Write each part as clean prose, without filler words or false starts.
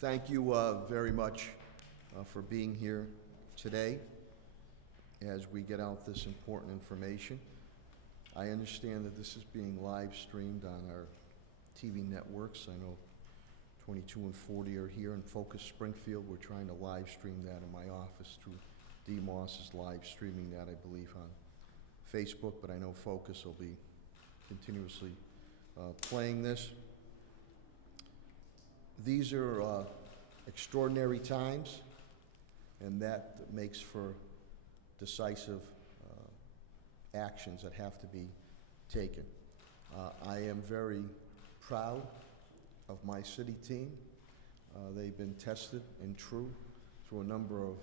Thank you very much for being here today as we get out this important information. I understand that this is being live streamed on our TV networks. I know 22 and 40 are here, and Focus Springfield, we're trying to live stream that in my office through DMOS is live streaming that, I believe, on Facebook, but I know Focus will be continuously playing this. These are extraordinary times, and that makes for decisive actions that have to be taken. I am very proud of my city team. They've been tested and true through a number of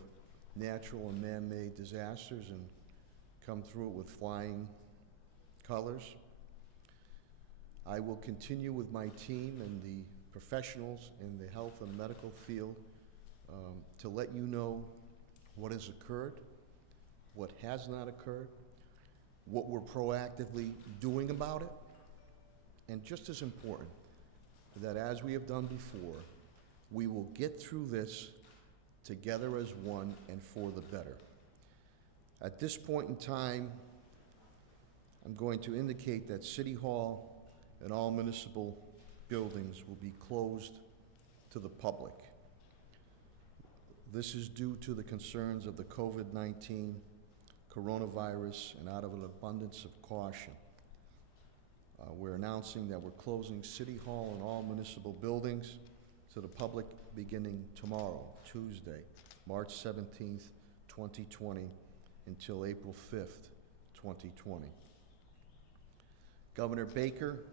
natural and man-made disasters and come through it with flying colors. I will continue with my team and the professionals in the health and medical field to let you know what has occurred, what has not occurred, what we're proactively doing about it, and just as important, that as we have done before, we will get through this together as one and for the better. At this point in time, I'm going to indicate that City Hall and all municipal buildings will be closed to the public. This is due to the concerns of the COVID-19 coronavirus, and out of an abundance of caution. We're announcing that we're closing City Hall and all municipal buildings to the public beginning tomorrow, Tuesday, March 17th, 2020, until April 5th, 2020. Governor Baker,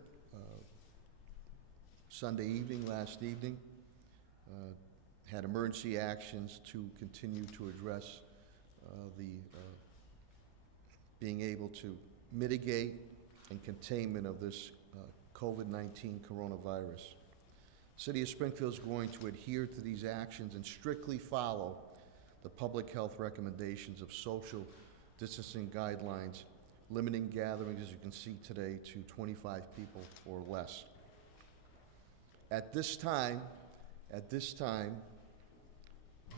Sunday evening, last evening, had emergency actions to continue to address being able to mitigate and containment of this COVID-19 coronavirus. City of Springfield is going to adhere to these actions and strictly follow the public health recommendations of social distancing guidelines, limiting gatherings, as you can see today, to 25 people or less. At this time,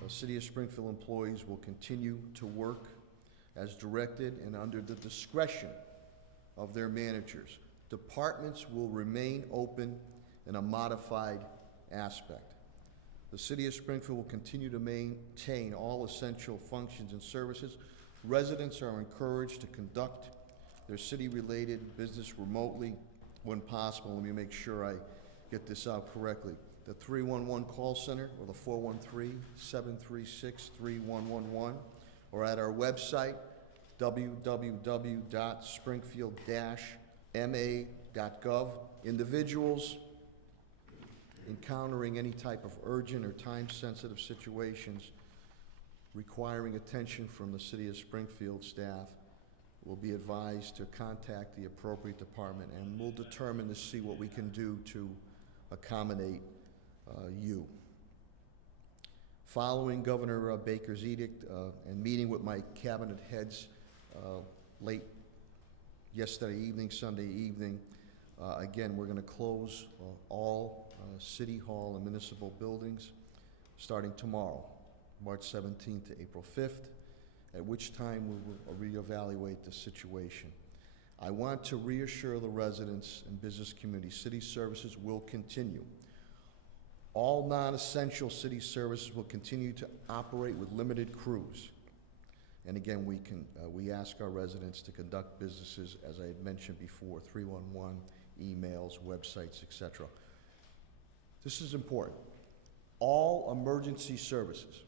City of Springfield employees will continue to work as directed and under the discretion of their managers. Departments will remain open in a modified aspect. The City of Springfield will continue to maintain all essential functions and services. Residents are encouraged to conduct their city-related business remotely when possible. Let me make sure I get this out correctly. The 311 call center, or the 413-736-3111, or at our website, www.springfield-ma.gov. Individuals encountering any type of urgent or time-sensitive situations requiring attention from the City of Springfield staff will be advised to contact the appropriate department, and we'll determine to see what we can do to accommodate you. Following Governor Baker's edict and meeting with my cabinet heads late yesterday evening, Sunday evening, again, we're going to close all City Hall and municipal buildings starting tomorrow, March 17th to April 5th, at which time we will reevaluate the situation. I want to reassure the residents and business community, city services will continue. All non-essential city services will continue to operate with limited crews. And again, we ask our residents to conduct businesses, as I had mentioned before, 311, emails, websites, etc. This is important. All emergency services,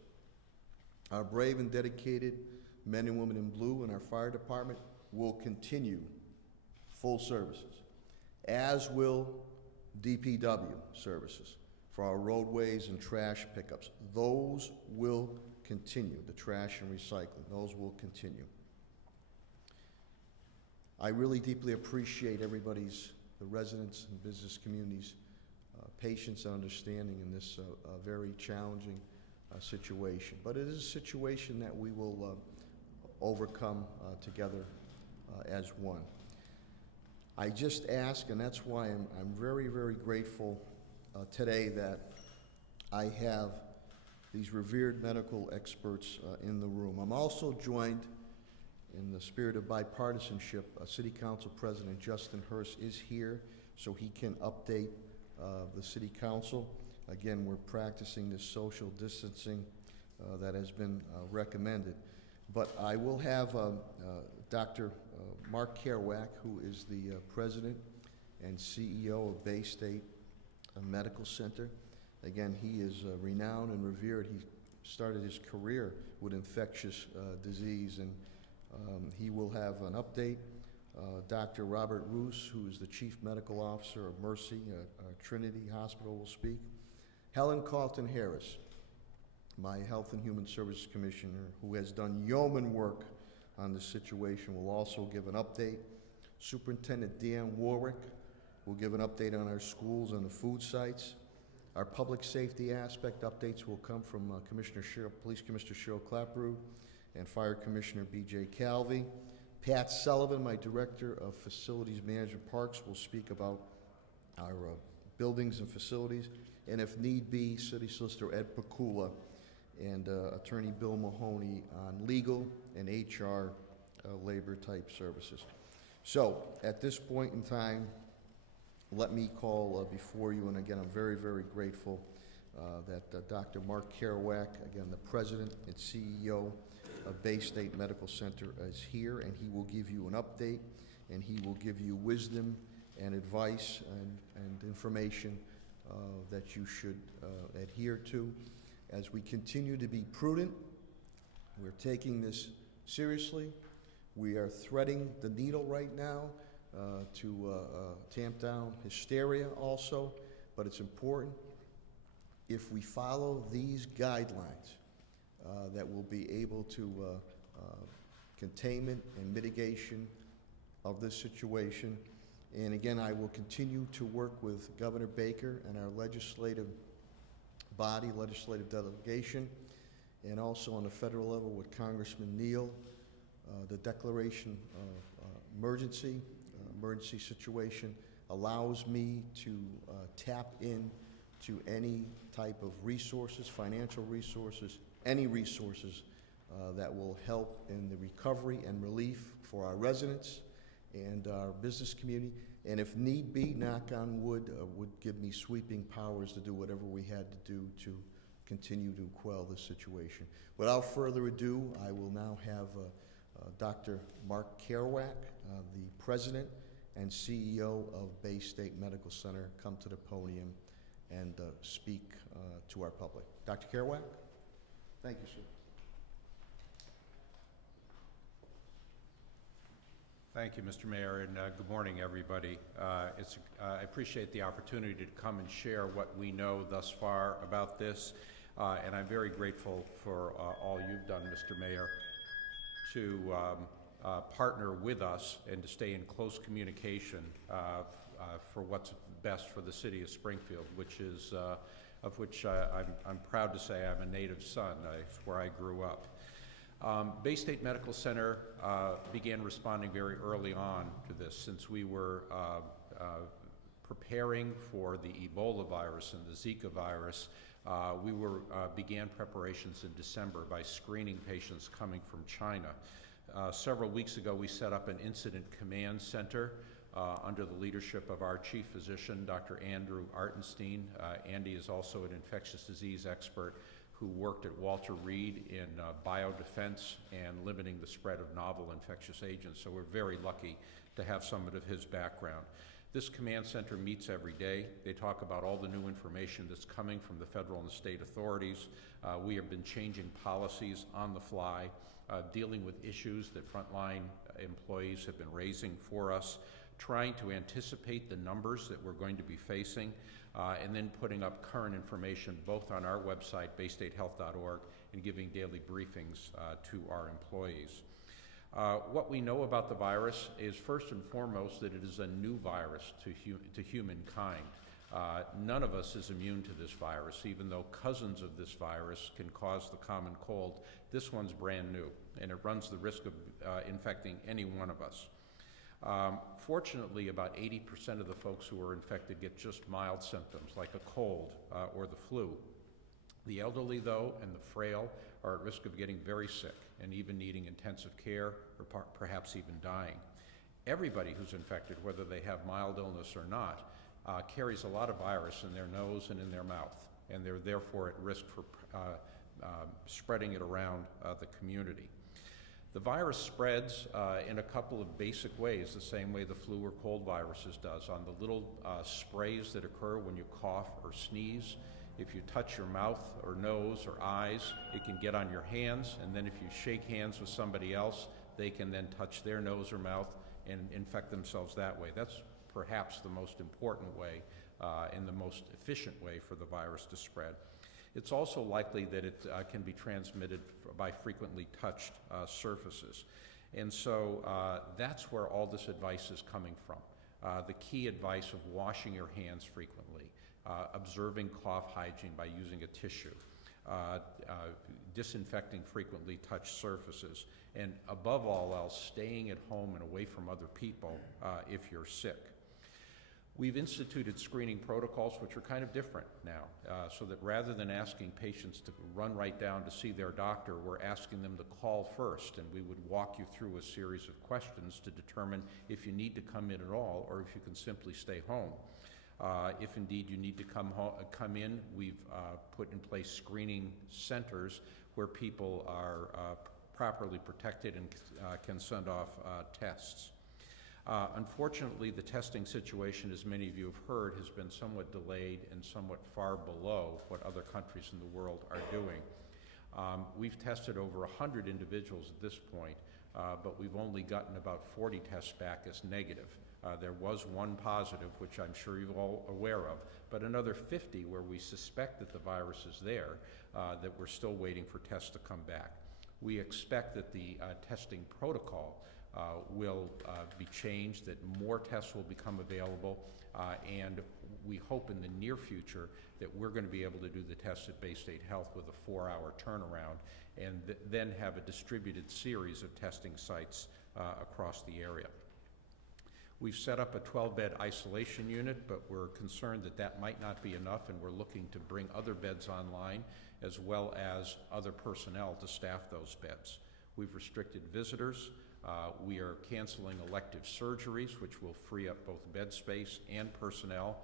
our brave and dedicated men and women in blue in our fire department will continue full services, as will DPW services for our roadways and trash pickups. Those will continue. The trash and recycling, those will continue. I really deeply appreciate everybody's, the residents and business communities' patience and understanding in this very challenging situation. But it is a situation that we will overcome together as one. I just ask, and that's why I'm very, very grateful today that I have these revered medical experts in the room. I'm also joined, in the spirit of bipartisanship, City Council President Justin Hurst is here so he can update the City Council. Again, we're practicing this social distancing that has been recommended. But I will have Dr. Mark Kerouac, who is the President and CEO of Bay State Medical Center. Again, he is renowned and revered. He started his career with infectious disease, and he will have an update. Dr. Robert Roos, who is the Chief Medical Officer of Mercy Trinity Hospital, will speak. Helen Carlton Harris, my Health and Human Services Commissioner, who has done yeoman work on the situation, will also give an update. Superintendent Deanne Warwick will give an update on our schools and the food sites. Our public safety aspect updates will come from Police Commissioner Cheryl Clapperud and Fire Commissioner B.J. Calvey. Pat Sullivan, my Director of Facilities Management Parks, will speak about our buildings and facilities. And if need be, City Solicitor Ed Pakula and Attorney Bill Mahoney on legal and HR labor-type services. So, at this point in time, let me call before you, and again, I'm very, very grateful that Dr. Mark Kerouac, again, the President and CEO of Bay State Medical Center, is here, and he will give you an update, and he will give you wisdom and advice and information that you should adhere to. As we continue to be prudent, we're taking this seriously. We are threading the needle right now to tamp down hysteria also, but it's important. If we follow these guidelines, that we'll be able to containment and mitigation of this situation. And again, I will continue to work with Governor Baker and our legislative body, legislative delegation, and also on the federal level with Congressman Neal. The declaration of emergency situation allows me to tap in to any type of resources, financial resources, any resources that will help in the recovery and relief for our residents and our business community, and if need be, knock on wood, would give me sweeping powers to do whatever we had to do to continue to quell this situation. Without further ado, I will now have Dr. Mark Kerouac, the President and CEO of Bay State Medical Center, come to the podium and speak to our public. Dr. Kerouac? Thank you, sir. Thank you, Mr. Mayor, and good morning, everybody. I appreciate the opportunity to come and share what we know thus far about this, and I'm very grateful for all you've done, Mr. Mayor, to partner with us and to stay in close communication for what's best for the city of Springfield, which is, of which I'm proud to say I'm a native son. It's where I grew up. Bay State Medical Center began responding very early on to this, since we were preparing for the Ebola virus and the Zika virus. We began preparations in December by screening patients coming from China. Several weeks ago, we set up an incident command center under the leadership of our chief physician, Dr. Andrew Artenstein. Andy is also an infectious disease expert who worked at Walter Reed in biodefense and limiting the spread of novel infectious agents. So we're very lucky to have someone of his background. This command center meets every day. They talk about all the new information that's coming from the federal and the state authorities. We have been changing policies on the fly, dealing with issues that frontline employees have been raising for us, trying to anticipate the numbers that we're going to be facing, and then putting up current information both on our website, baystatehealth.org, and giving daily briefings to our employees. What we know about the virus is, first and foremost, that it is a new virus to humankind. None of us is immune to this virus, even though cousins of this virus can cause the common cold. This one's brand new, and it runs the risk of infecting any one of us. Fortunately, about 80% of the folks who are infected get just mild symptoms, like a cold or the flu. The elderly, though, and the frail are at risk of getting very sick and even needing intensive care or perhaps even dying. Everybody who's infected, whether they have mild illness or not, carries a lot of virus in their nose and in their mouth, and they're therefore at risk for spreading it around the community. The virus spreads in a couple of basic ways, the same way the flu or cold viruses does, on the little sprays that occur when you cough or sneeze. If you touch your mouth or nose or eyes, it can get on your hands, and then if you shake hands with somebody else, they can then touch their nose or mouth and infect themselves that way. That's perhaps the most important way and the most efficient way for the virus to spread. It's also likely that it can be transmitted by frequently touched surfaces. And so that's where all this advice is coming from. The key advice of washing your hands frequently, observing cough hygiene by using a tissue, disinfecting frequently touched surfaces, and above all else, staying at home and away from other people if you're sick. We've instituted screening protocols which are kind of different now, so that rather than asking patients to run right down to see their doctor, we're asking them to call first, and we would walk you through a series of questions to determine if you need to come in at all or if you can simply stay home. If indeed you need to come in, we've put in place screening centers where people are properly protected and can send off tests. Unfortunately, the testing situation, as many of you have heard, has been somewhat delayed and somewhat far below what other countries in the world are doing. We've tested over 100 individuals at this point, but we've only gotten about 40 tests back as negative. There was one positive, which I'm sure you're all aware of, but another 50 where we suspect that the virus is there, that we're still waiting for tests to come back. We expect that the testing protocol will be changed, that more tests will become available, and we hope in the near future that we're going to be able to do the tests at Bay State Health with a 4-hour turnaround and then have a distributed series of testing sites across the area. We've set up a 12-bed isolation unit, but we're concerned that that might not be enough, and we're looking to bring other beds online as well as other personnel to staff those beds. We've restricted visitors. We are canceling elective surgeries, which will free up both bed space and personnel,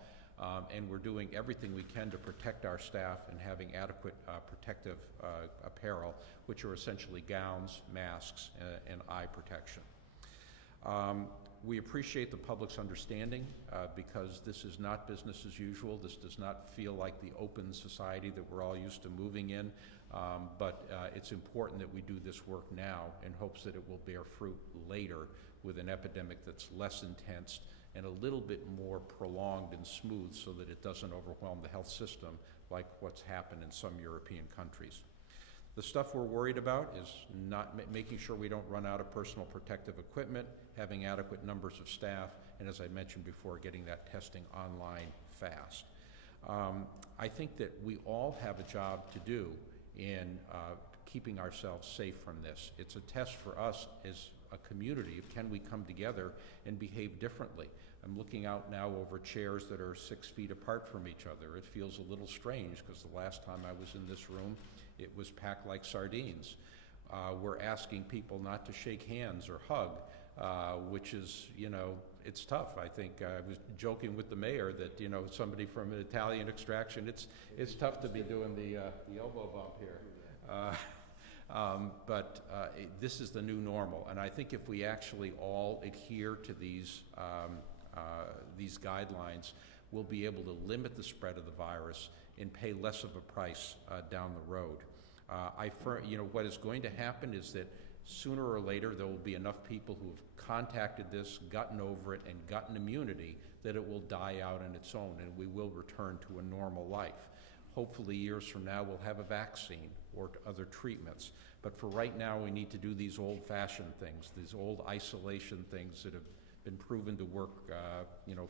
and we're doing everything we can to protect our staff and having adequate protective apparel, which are essentially gowns, masks, and eye protection. We appreciate the public's understanding because this is not business as usual. This does not feel like the open society that we're all used to moving in, but it's important that we do this work now in hopes that it will bear fruit later with an epidemic that's less intense and a little bit more prolonged and smooth so that it doesn't overwhelm the health system like what's happened in some European countries. The stuff we're worried about is not making sure we don't run out of personal protective equipment, having adequate numbers of staff, and as I mentioned before, getting that testing online fast. I think that we all have a job to do in keeping ourselves safe from this. It's a test for us as a community of can we come together and behave differently. I'm looking out now over chairs that are 6 feet apart from each other. It feels a little strange because the last time I was in this room, it was packed like sardines. We're asking people not to shake hands or hug, which is, it's tough. I think I was joking with the mayor that, somebody from an Italian extraction, it's tough to be doing the elbow bump here. But this is the new normal, and I think if we actually all adhere to these guidelines, we'll be able to limit the spread of the virus and pay less of a price down the road. What is going to happen is that sooner or later there will be enough people who have contacted this, gotten over it, and gotten immunity that it will die out on its own and we will return to a normal life. Hopefully years from now we'll have a vaccine or other treatments. But for right now we need to do these old-fashioned things, these old isolation things that have been proven to work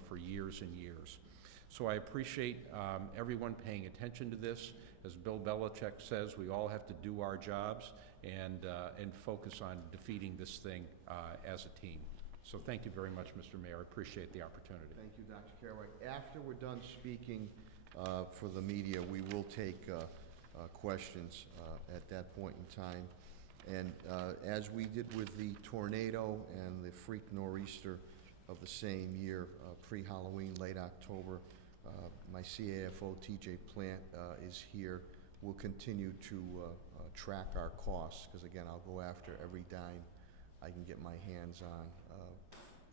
for years and years. So I appreciate everyone paying attention to this. As Bill Belichick says, we all have to do our jobs and focus on defeating this thing as a team. So thank you very much, Mr. Mayor. I appreciate the opportunity. Thank you, Dr. Caraway. After we're done speaking for the media, we will take questions at that point in time. And as we did with the tornado and the freak nor'easter of the same year, pre-Halloween, late October, my CAFO, TJ Plant, is here. We'll continue to track our costs, because again, I'll go after every dime I can get my hands on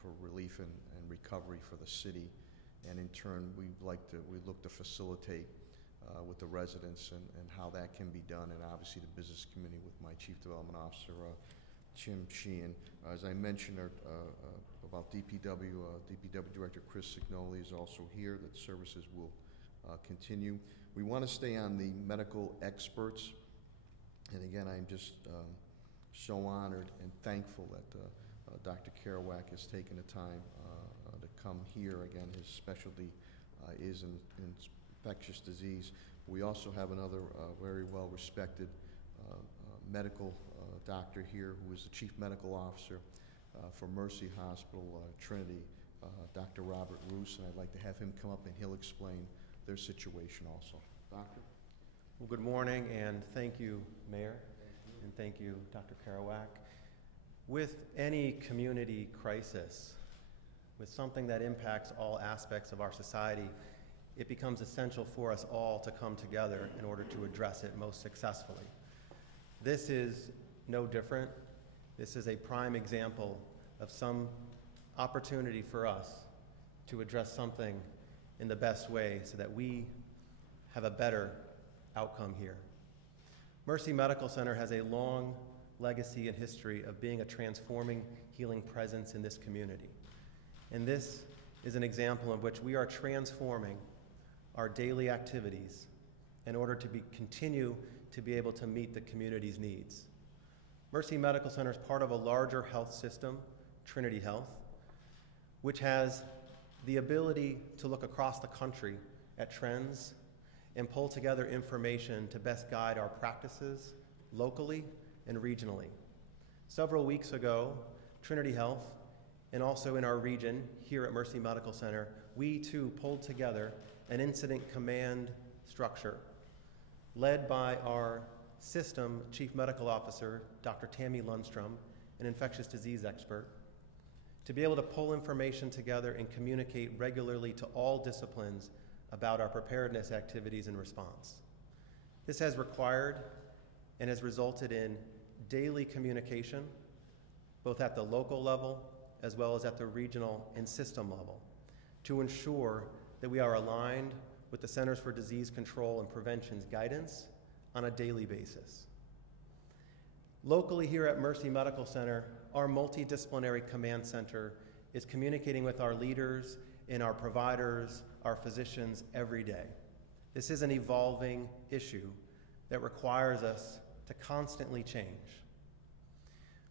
for relief and recovery for the city. And in turn, we look to facilitate with the residents and how that can be done, and obviously the business community with my Chief Development Officer, Jim Sheehan. As I mentioned about DPW, DPW Director Chris Signoli is also here, that services will continue. We want to stay on the medical experts, and again, I'm just so honored and thankful that Dr. Kerouac has taken the time to come here. Again, his specialty is in infectious disease. We also have another very well-respected medical doctor here, who is the Chief Medical Officer for Mercy Hospital, Trinity, Dr. Robert Roos, and I'd like to have him come up and he'll explain their situation also. Doctor? Well, good morning, and thank you, Mayor, and thank you, Dr. Kerouac. With any community crisis, with something that impacts all aspects of our society, it becomes essential for us all to come together in order to address it most successfully. This is no different. This is a prime example of some opportunity for us to address something in the best way so that we have a better outcome here. Mercy Medical Center has a long legacy and history of being a transforming, healing presence in this community. And this is an example of which we are transforming our daily activities in order to continue to be able to meet the community's needs. Mercy Medical Center is part of a larger health system, Trinity Health, which has the ability to look across the country at trends and pull together information to best guide our practices locally and regionally. Several weeks ago, Trinity Health, and also in our region here at Mercy Medical Center, we too pulled together an incident command structure led by our system Chief Medical Officer, Dr. Tammy Lundstrom, an infectious disease expert, to be able to pull information together and communicate regularly to all disciplines about our preparedness activities and response. This has required and has resulted in daily communication, both at the local level as well as at the regional and system level, to ensure that we are aligned with the Centers for Disease Control and Prevention's guidance on a daily basis. Locally here at Mercy Medical Center, our multidisciplinary command center is communicating with our leaders and our providers, our physicians every day. This is an evolving issue that requires us to constantly change.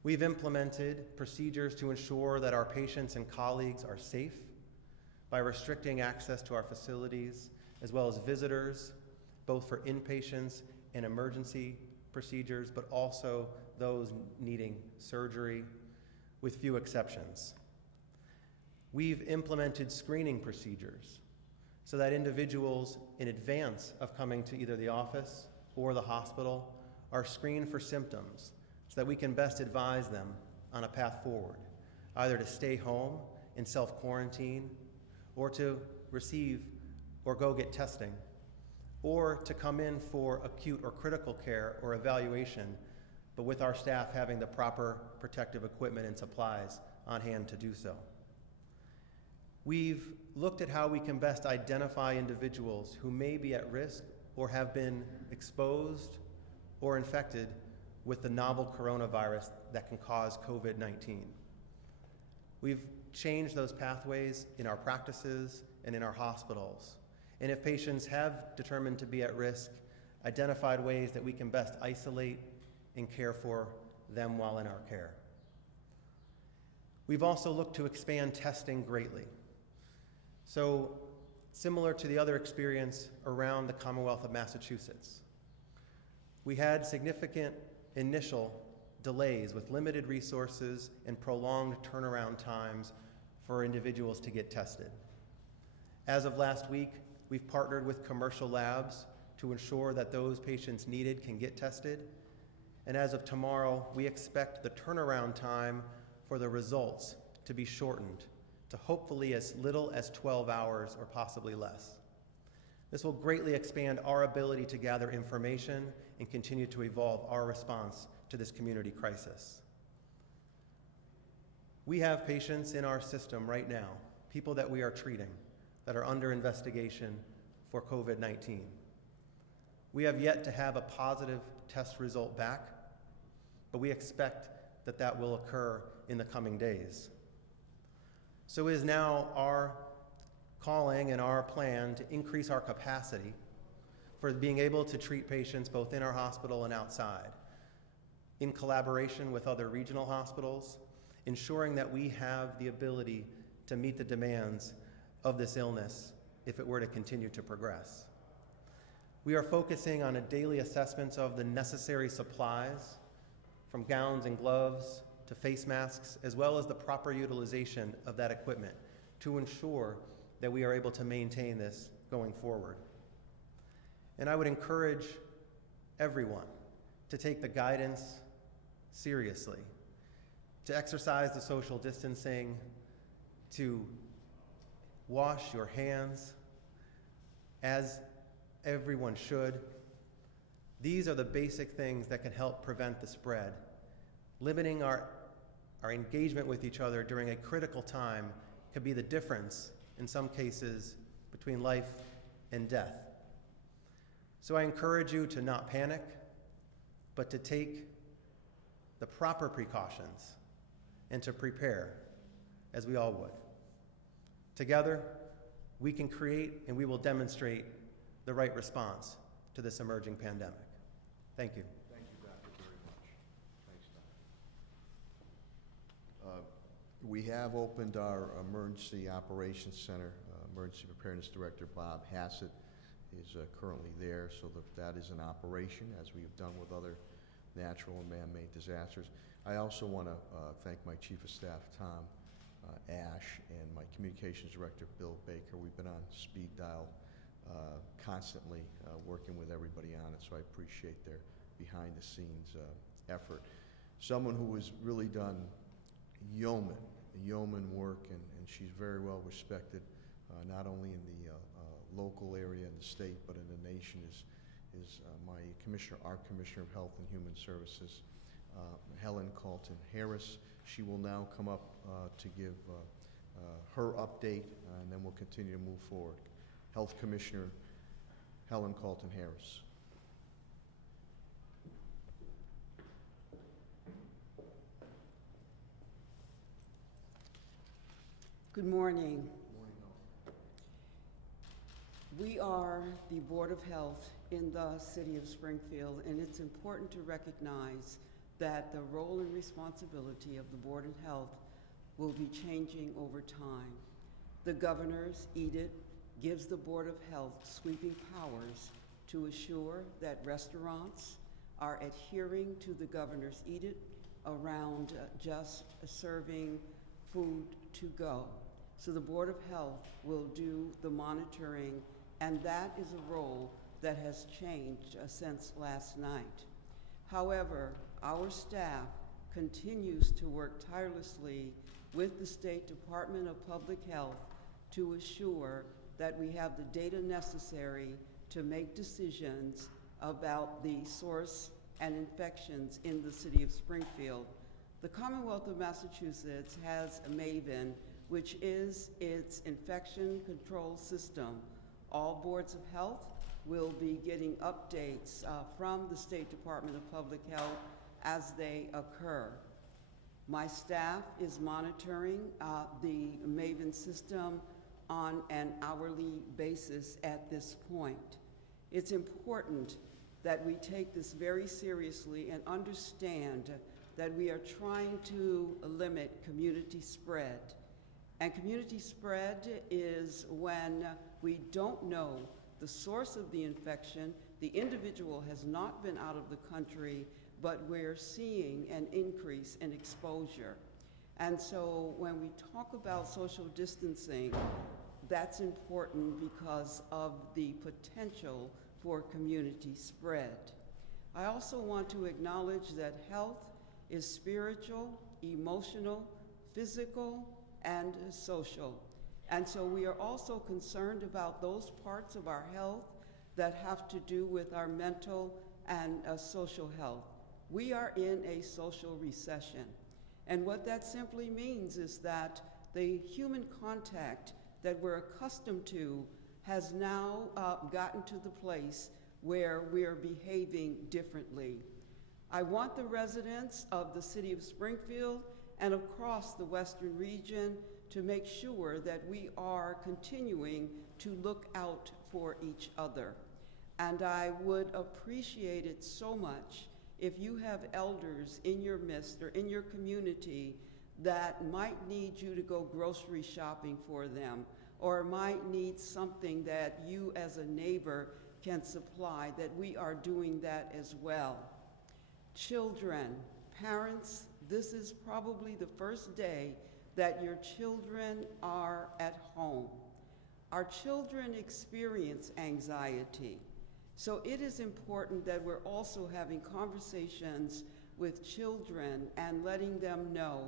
We've implemented procedures to ensure that our patients and colleagues are safe by restricting access to our facilities, as well as visitors, both for inpatients and emergency procedures, but also those needing surgery, with few exceptions. We've implemented screening procedures so that individuals in advance of coming to either the office or the hospital are screened for symptoms so that we can best advise them on a path forward, either to stay home and self-quarantine, or to receive or go get testing, or to come in for acute or critical care or evaluation, but with our staff having the proper protective equipment and supplies on hand to do so. We've looked at how we can best identify individuals who may be at risk or have been exposed or infected with the novel coronavirus that can cause COVID-19. We've changed those pathways in our practices and in our hospitals. And if patients have determined to be at risk, identified ways that we can best isolate and care for them while in our care. We've also looked to expand testing greatly. So, similar to the other experience around the Commonwealth of Massachusetts, we had significant initial delays with limited resources and prolonged turnaround times for individuals to get tested. As of last week, we've partnered with commercial labs to ensure that those patients needed can get tested. And as of tomorrow, we expect the turnaround time for the results to be shortened to hopefully as little as 12 hours or possibly less. This will greatly expand our ability to gather information and continue to evolve our response to this community crisis. We have patients in our system right now, people that we are treating, that are under investigation for COVID-19. We have yet to have a positive test result back, but we expect that that will occur in the coming days. So it is now our calling and our plan to increase our capacity for being able to treat patients both in our hospital and outside, in collaboration with other regional hospitals, ensuring that we have the ability to meet the demands of this illness if it were to continue to progress. We are focusing on a daily assessment of the necessary supplies, from gowns and gloves to face masks, as well as the proper utilization of that equipment to ensure that we are able to maintain this going forward. And I would encourage everyone to take the guidance seriously, to exercise the social distancing, to wash your hands, as everyone should. These are the basic things that can help prevent the spread. Limiting our engagement with each other during a critical time could be the difference, in some cases, between life and death. So I encourage you to not panic, but to take the proper precautions and to prepare, as we all would. Together, we can create and we will demonstrate the right response to this emerging pandemic. Thank you. Thank you, Doctor, very much. Thanks, Doctor. We have opened our Emergency Operations Center. Emergency Preparedness Director Bob Hassett is currently there, so that is in operation, as we have done with other natural and man-made disasters. I also want to thank my Chief of Staff, Tom Ash, and my Communications Director, Bill Baker. We've been on speed dial constantly working with everybody on it, so I appreciate their behind-the-scenes effort. Someone who has really done yeoman work, and she's very well respected, not only in the local area and the state, but in the nation, is our Commissioner of Health and Human Services, Helen Calton Harris. She will now come up to give her update, and then we'll continue to move forward. Health Commissioner Helen Calton Harris. Good morning. We are the Board of Health in the City of Springfield, and it's important to recognize that the role and responsibility of the Board of Health will be changing over time. The governor's edict gives the Board of Health sweeping powers to assure that restaurants are adhering to the governor's edict around just serving food to go. So the Board of Health will do the monitoring, and that is a role that has changed since last night. However, our staff continues to work tirelessly with the State Department of Public Health to assure that we have the data necessary to make decisions about the source and infections in the City of Springfield. The Commonwealth of Massachusetts has a MAVEN, which is its infection control system. All boards of health will be getting updates from the State Department of Public Health as they occur. My staff is monitoring the MAVEN system on an hourly basis at this point. It's important that we take this very seriously and understand that we are trying to limit community spread. And community spread is when we don't know the source of the infection, the individual has not been out of the country, but we're seeing an increase in exposure. And so when we talk about social distancing, that's important because of the potential for community spread. I also want to acknowledge that health is spiritual, emotional, physical, and social. And so we are also concerned about those parts of our health that have to do with our mental and social health. We are in a social recession. And what that simply means is that the human contact that we're accustomed to has now gotten to the place where we're behaving differently. I want the residents of the city of Springfield and across the Western region to make sure that we are continuing to look out for each other. And I would appreciate it so much if you have elders in your midst or in your community that might need you to go grocery shopping for them, or might need something that you as a neighbor can supply, that we are doing that as well. Children, parents, this is probably the first day that your children are at home. Our children experience anxiety. So it is important that we're also having conversations with children and letting them know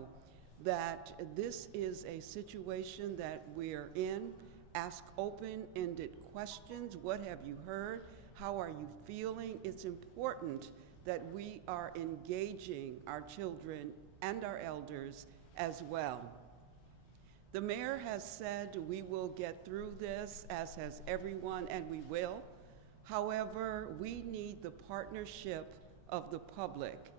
that this is a situation that we're in. Ask open-ended questions. What have you heard? How are you feeling? It's important that we are engaging our children and our elders as well. The mayor has said we will get through this, as has everyone, and we will. However, we need the partnership of the public.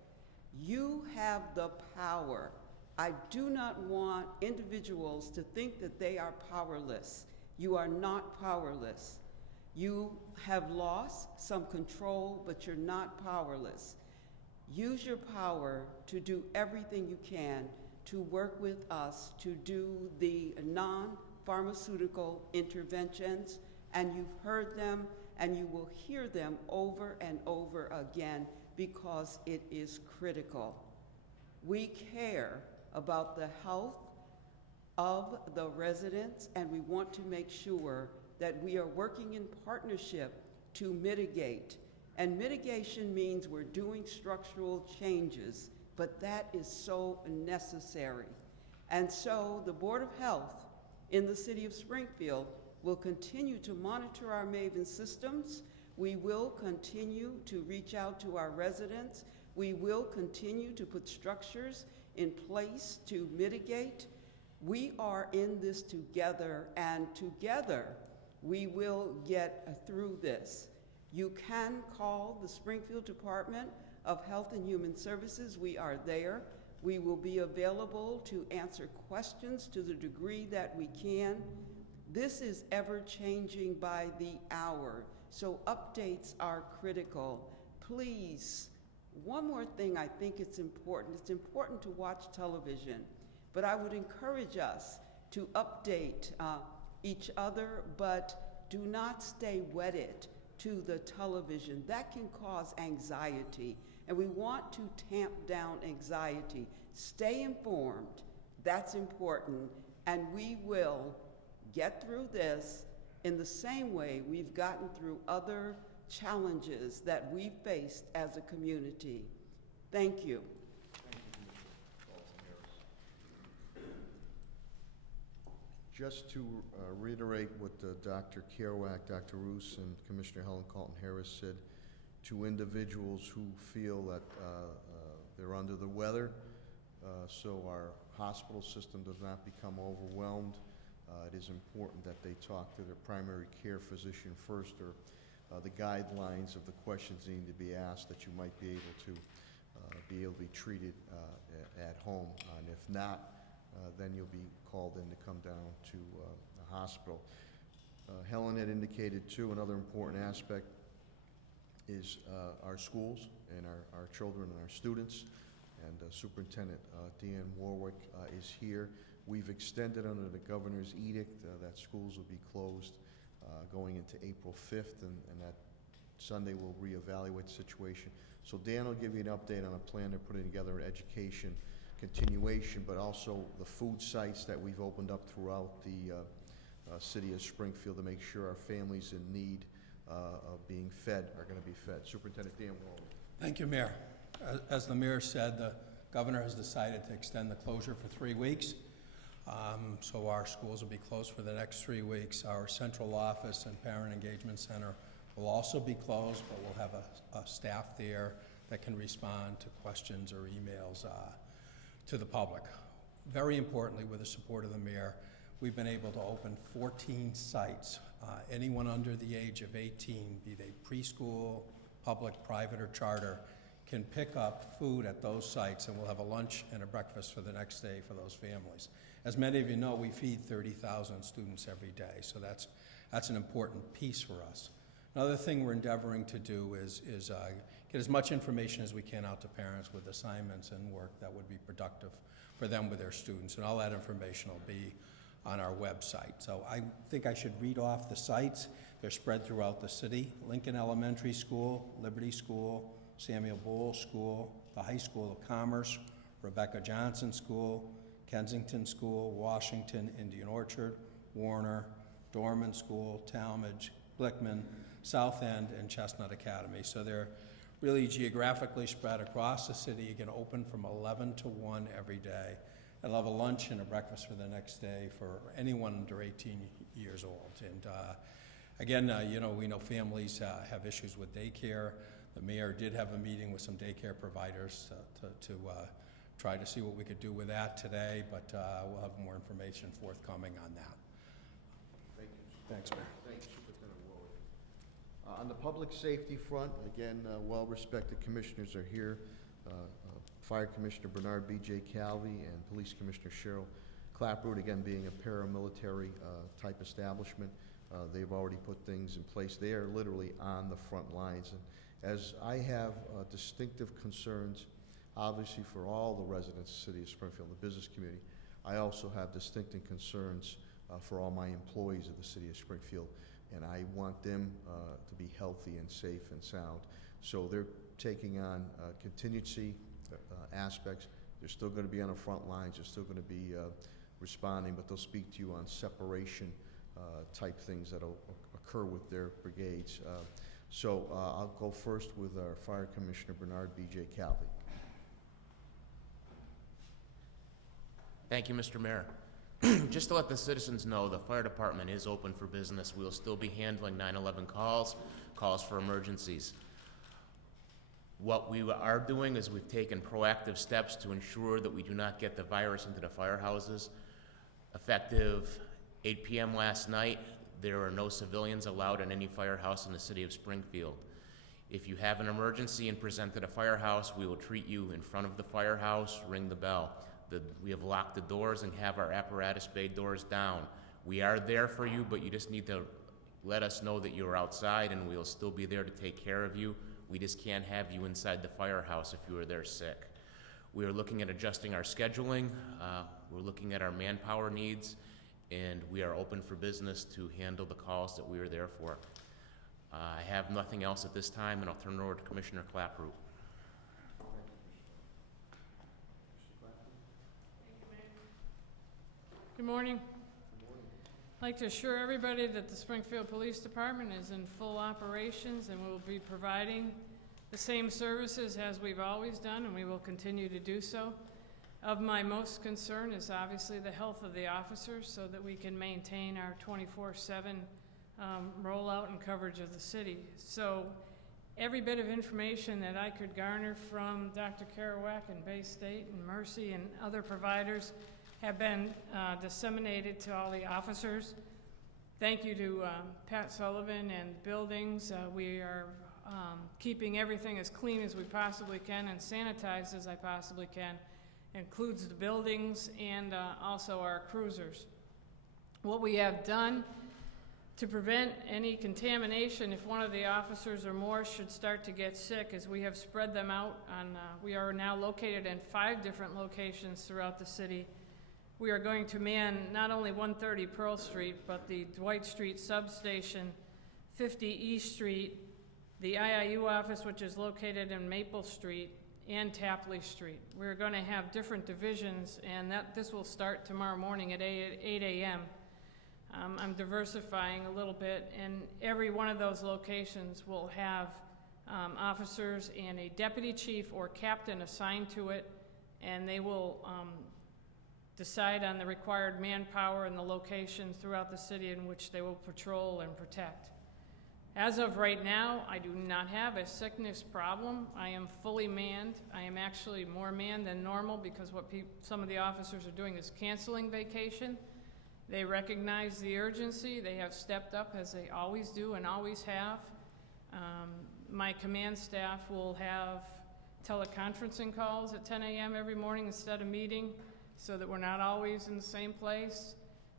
You have the power. I do not want individuals to think that they are powerless. You are not powerless. You have lost some control, but you're not powerless. Use your power to do everything you can to work with us to do the non-pharmaceutical interventions, and you've heard them, and you will hear them over and over again because it is critical. We care about the health of the residents, and we want to make sure that we are working in partnership to mitigate. And mitigation means we're doing structural changes, but that is so necessary. And so the Board of Health in the city of Springfield will continue to monitor our MAVEN systems. We will continue to reach out to our residents. We will continue to put structures in place to mitigate. We are in this together, and together we will get through this. You can call the Springfield Department of Health and Human Services. We are there. We will be available to answer questions to the degree that we can. This is ever changing by the hour, so updates are critical. Please, one more thing I think it's important. It's important to watch television, but I would encourage us to update each other, but do not stay wedded to the television. That can cause anxiety, and we want to tamp down anxiety. Stay informed, that's important, and we will get through this in the same way we've gotten through other challenges that we faced as a community. Thank you. Just to reiterate what Dr. Kerouac, Dr. Roos, and Commissioner Helen Carlton-Harris said, to individuals who feel that they're under the weather, so our hospital system does not become overwhelmed, it is important that they talk to their primary care physician first, or the guidelines of the questions that need to be asked, that you might be able to be treated at home. And if not, then you'll be called in to come down to the hospital. Helen had indicated too, another important aspect is our schools and our children and our students. And Superintendent Deanne Warwick is here. We've extended under the governor's edict that schools will be closed going into April 5th, and that Sunday we'll reevaluate the situation. So Dan will give you an update on a plan they're putting together, an education continuation, but also the food sites that we've opened up throughout the city of Springfield to make sure our families in need being fed are going to be fed. Superintendent Dan Wall. Thank you, Mayor. As the Mayor said, the Governor has decided to extend the closure for 3 weeks. So our schools will be closed for the next 3 weeks. Our central office and parent engagement center will also be closed, but we'll have a staff there that can respond to questions or emails to the public. Very importantly, with the support of the Mayor, we've been able to open 14 sites. Anyone under the age of 18, be they preschool, public, private, or charter, can pick up food at those sites, and we'll have a lunch and a breakfast for the next day for those families. As many of you know, we feed 30,000 students every day, so that's an important piece for us. Another thing we're endeavoring to do is get as much information as we can out to parents with assignments and work that would be productive for them with their students, and all that information will be on our website. So I think I should read off the sites. They're spread throughout the city: Lincoln Elementary School, Liberty School, Samuel Bowles School, the High School of Commerce, Rebecca Johnson School, Kensington School, Washington, Indian Orchard, Warner, Dorman School, Talmadge, Blickman, South End, and Chestnut Academy. So they're really geographically spread across the city. You can open from 11 to 1 every day. And I'll have a lunch and a breakfast for the next day for anyone under 18 years old. And again, we know families have issues with daycare. The Mayor did have a meeting with some daycare providers to try to see what we could do with that today, but we'll have more information forthcoming on that. Thank you. Thanks, Mayor. Thanks, Superintendent Woolley. On the public safety front, again, well-respected commissioners are here. Fire Commissioner Bernard B.J. Calvi and Police Commissioner Cheryl Claproot, again being a paramilitary type establishment. They've already put things in place. They are literally on the front lines. And as I have distinctive concerns, obviously for all the residents of the city of Springfield, the business community, I also have distinctive concerns for all my employees of the city of Springfield, and I want them to be healthy and safe and sound. So they're taking on contingency aspects. They're still going to be on the front lines. They're still going to be responding, but they'll speak to you on separation type things that'll occur with their brigades. So I'll go first with our Fire Commissioner Bernard B.J. Calvi. Thank you, Mr. Mayor. Just to let the citizens know, the fire department is open for business. We will still be handling 911 calls for emergencies. What we are doing is we've taken proactive steps to ensure that we do not get the virus into the firehouses. Effective 8 p.m. last night, there are no civilians allowed in any firehouse in the city of Springfield. If you have an emergency and present at a firehouse, we will treat you in front of the firehouse, ring the bell. We have locked the doors and have our apparatus bay doors down. We are there for you, but you just need to let us know that you're outside, and we'll still be there to take care of you. We just can't have you inside the firehouse if you are there sick. We are looking at adjusting our scheduling. We're looking at our manpower needs, and we are open for business to handle the calls that we are there for. I have nothing else at this time, and I'll turn it over to Commissioner Claproot. Good morning. I'd like to assure everybody that the Springfield Police Department is in full operations and will be providing the same services as we've always done, and we will continue to do so. Of my most concern is obviously the health of the officers so that we can maintain our 24/7 rollout and coverage of the city. So every bit of information that I could garner from Dr. Kerouac and Bay State and Mercy and other providers have been disseminated to all the officers. Thank you to Pat Sullivan and buildings. We are keeping everything as clean as we possibly can and sanitized as I possibly can. Includes the buildings and also our cruisers. What we have done to prevent any contamination if one of the officers or more should start to get sick is we have spread them out on, we are now located in 5 different locations throughout the city. We are going to man not only 130 Pearl Street, but the Dwight Street substation, 50 East Street, the IIU office, which is located in Maple Street, and Tapley Street. We're going to have different divisions, and this will start tomorrow morning at 8 a.m. I'm diversifying a little bit, and every one of those locations will have officers and a deputy chief or captain assigned to it, and they will decide on the required manpower and the locations throughout the city in which they will patrol and protect. As of right now, I do not have a sickness problem. I am fully manned. I am actually more manned than normal because what some of the officers are doing is canceling vacation. They recognize the urgency. They have stepped up, as they always do and always have. My command staff will have teleconferencing calls at 10 a.m. every morning instead of meeting, so that we're not always in the same place.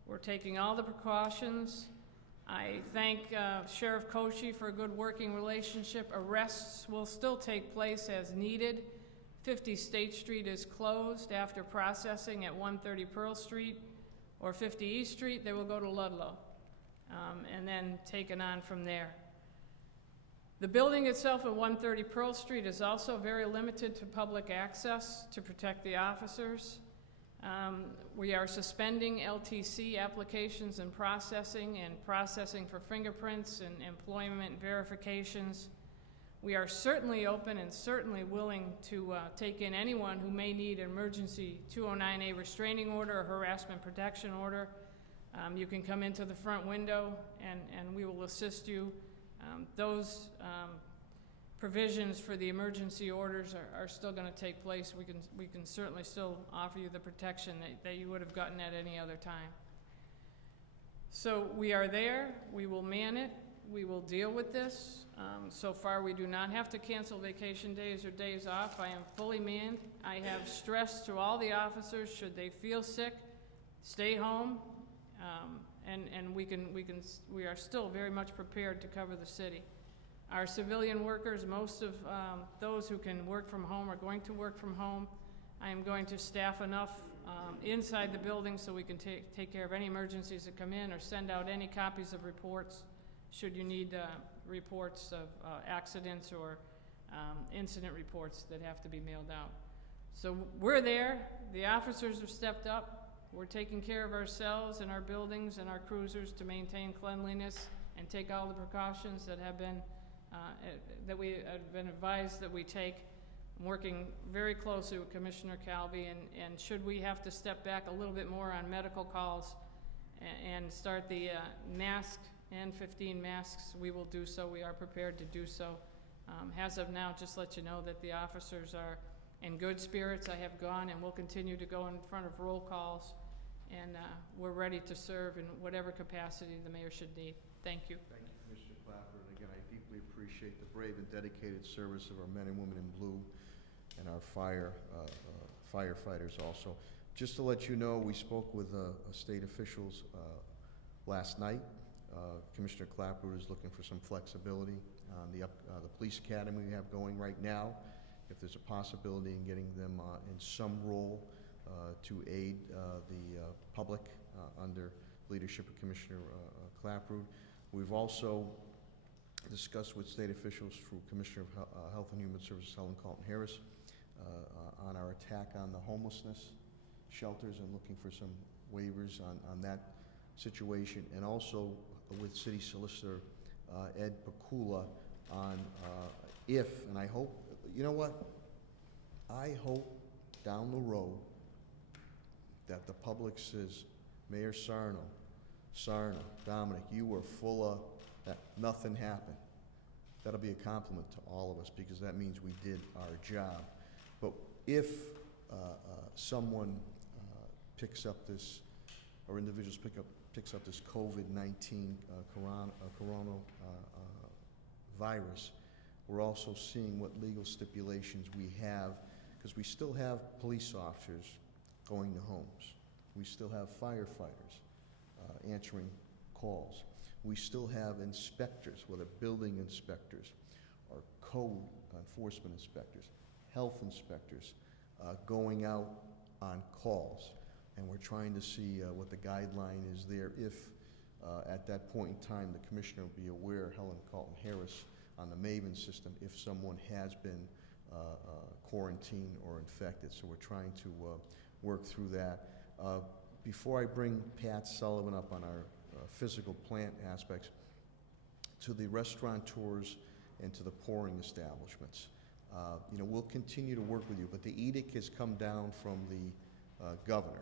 We're taking all the precautions. I thank Sheriff Kochi for a good working relationship. Arrests will still take place as needed. 50 State Street is closed after processing at 130 Pearl Street, or 50 East Street, they will go to Ludlow, and then taken on from there. The building itself at 130 Pearl Street is also very limited to public access to protect the officers. We are suspending LTC applications and processing for fingerprints and employment verifications. We are certainly open and certainly willing to take in anyone who may need an emergency 209A restraining order or harassment protection order. You can come into the front window and we will assist you. Those provisions for the emergency orders are still going to take place. We can certainly still offer you the protection that you would have gotten at any other time. So we are there. We will man it. We will deal with this. So far, we do not have to cancel vacation days or days off. I am fully manned. I have stressed to all the officers, should they feel sick, stay home, and we are still very much prepared to cover the city. Our civilian workers, most of those who can work from home are going to work from home. I am going to staff enough inside the building so we can take care of any emergencies that come in or send out any copies of reports should you need reports of accidents or incident reports that have to be mailed out. So we're there. The officers have stepped up. We're taking care of ourselves and our buildings and our cruisers to maintain cleanliness and take all the precautions that have been that we have been advised that we take. I'm working very closely with Commissioner Calvi, and should we have to step back a little bit more on medical calls and start the mask and 15 masks, we will do so. We are prepared to do so. As of now, just let you know that the officers are in good spirits. I have gone and will continue to go in front of roll calls, and we're ready to serve in whatever capacity the mayor should need. Thank you. Thank you, Commissioner Clapper, and again, I deeply appreciate the brave and dedicated service of our men and women in blue and our firefighters also. Just to let you know, we spoke with state officials last night. Commissioner Clapper is looking for some flexibility on the police academy we have going right now. If there's a possibility in getting them in some role to aid the public under leadership of Commissioner Clapper. We've also discussed with state officials through Commissioner of Health and Human Services, Helen Carlton-Harris, on our attack on the homelessness shelters and looking for some waivers on that situation, and also with City Solicitor Ed Pakula on if, and I hope, you know what, I hope down the road that the public says, Mayor Sarno, Dominic, you were full of that, nothing happened. That'll be a compliment to all of us because that means we did our job. But if someone picks up this, or individuals picks up this COVID-19 coronavirus, we're also seeing what legal stipulations we have, because we still have police officers going to homes. We still have firefighters answering calls. We still have inspectors, whether building inspectors or code enforcement inspectors, health inspectors, going out on calls. And we're trying to see what the guideline is there if at that point in time the commissioner will be aware, Helen Carlton-Harris, on the Maven system, if someone has been quarantined or infected. So we're trying to work through that. Before I bring Pat Sullivan up on our physical plant aspects, to the restaurateurs and to the pouring establishments. We'll continue to work with you, but the edict has come down from the governor.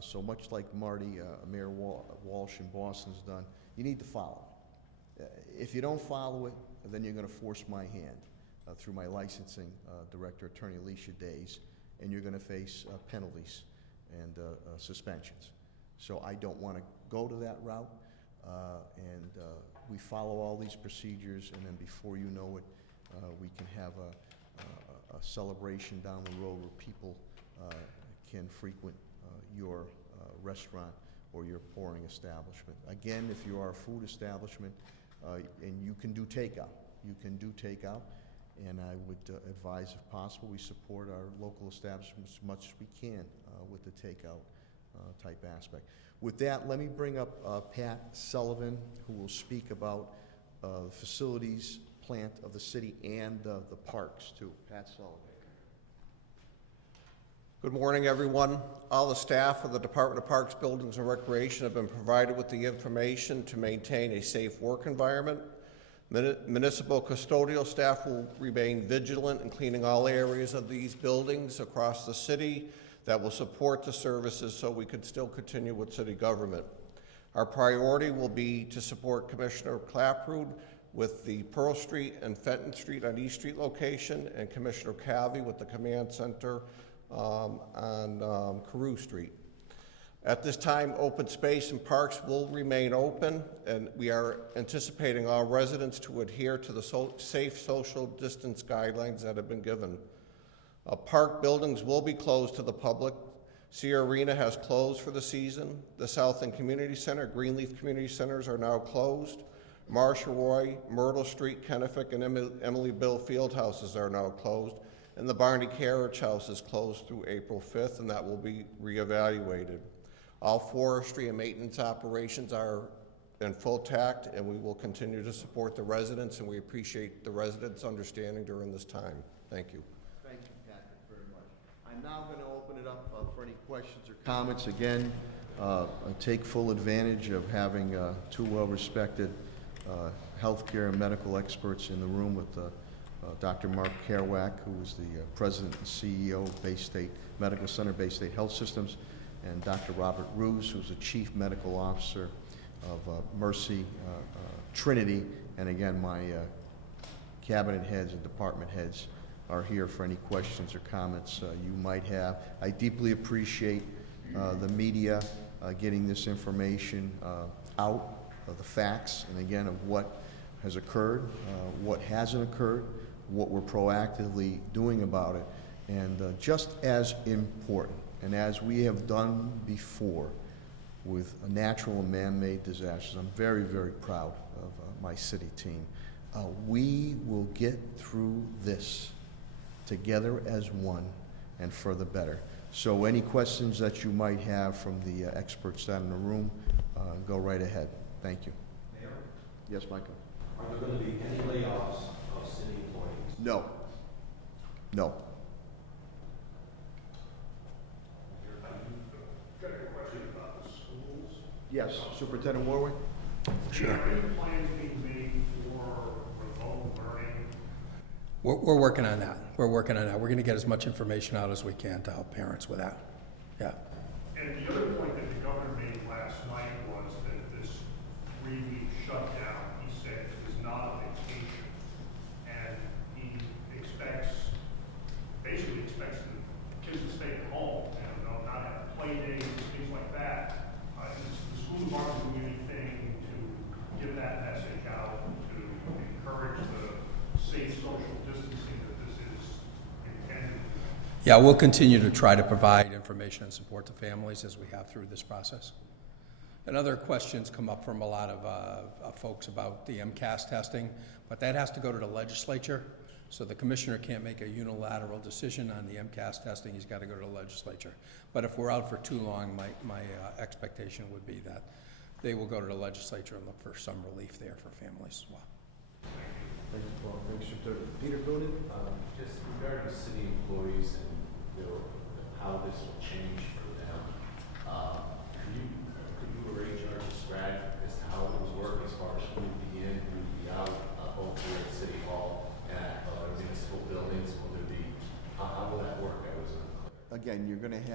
So much like Marty, Mayor Walsh in Boston's done, you need to follow it. If you don't follow it, then you're going to force my hand through my licensing director, Attorney Alicia Days, and you're going to face penalties and suspensions. So I don't want to go to that route, and we follow all these procedures, and then before you know it, we can have a celebration down the road where people can frequent your restaurant or your pouring establishment. Again, if you are a food establishment and you can do takeout, and I would advise, if possible, we support our local establishments as much as we can with the takeout type aspect. With that, let me bring up Pat Sullivan, who will speak about the facilities plant of the city and the parks too. Pat Sullivan. Good morning, everyone. All the staff of the Department of Parks, Buildings, and Recreation have been provided with the information to maintain a safe work environment. Municipal custodial staff will remain vigilant in cleaning all areas of these buildings across the city that will support the services so we can still continue with city government. Our priority will be to support Commissioner Clapprood with the Pearl Street and Fenton Street on East Street location, and Commissioner Calvi with the command center on Carew Street. At this time, open space and parks will remain open, and we are anticipating all residents to adhere to the safe social distance guidelines that have been given. Park buildings will be closed to the public. Sierra Arena has closed for the season. The South End Community Center, Greenleaf Community Centers are now closed. Marshall Roy, Myrtle Street, Kennefic, and Emily Bill Field houses are now closed. And the Barney Carriage House is closed through April 5th, and that will be reevaluated. All forestry and maintenance operations are in full tact, and we will continue to support the residents, and we appreciate the residents' understanding during this time. Thank you. Thank you, Patrick, very much. I'm now going to open it up for any questions or comments. Again, I take full advantage of having two well-respected healthcare and medical experts in the room with Dr. Mark Kerouac, who is the president and CEO of Bay State Medical Center, Bay State Health Systems, and Dr. Robert Roos, who's the chief medical officer of Mercy Trinity. And again, my cabinet heads and department heads are here for any questions or comments you might have. I deeply appreciate the media getting this information out, of the facts, and again, of what has occurred, what hasn't occurred, what we're proactively doing about it, and just as important, and as we have done before with natural and man-made disasters, I'm very, very proud of my city team. We will get through this together as one and for the better. So any questions that you might have from the experts down in the room, go right ahead. Thank you. Mayor? Yes, Michael? Are there going to be any layoffs of city employees? No. No. Got a question about the schools. Yes, Superintendent Warwick? Sure. Are any plans being made for remote learning? We're working on that. We're going to get as much information out as we can to help parents with that. Yeah. And the other point that the governor made last night was that this 3-week shutdown, he said, is not a vacation. And he basically expects the kids to stay at home and not have play days, things like that. Is the school department doing anything to give that message out, to encourage the safe social distancing that this is intended? Yeah, we'll continue to try to provide information and support to families as we have through this process. And other questions come up from a lot of folks about the MCAS testing, but that has to go to the legislature. So the commissioner can't make a unilateral decision on the MCAS testing. He's got to go to the legislature. But if we're out for too long, my expectation would be that they will go to the legislature and look for some relief there for families as well. Thank you, Paul. Thanks, Superintendent. Peter Gooden? Just regarding city employees and how this will change for them, could you arrange or describe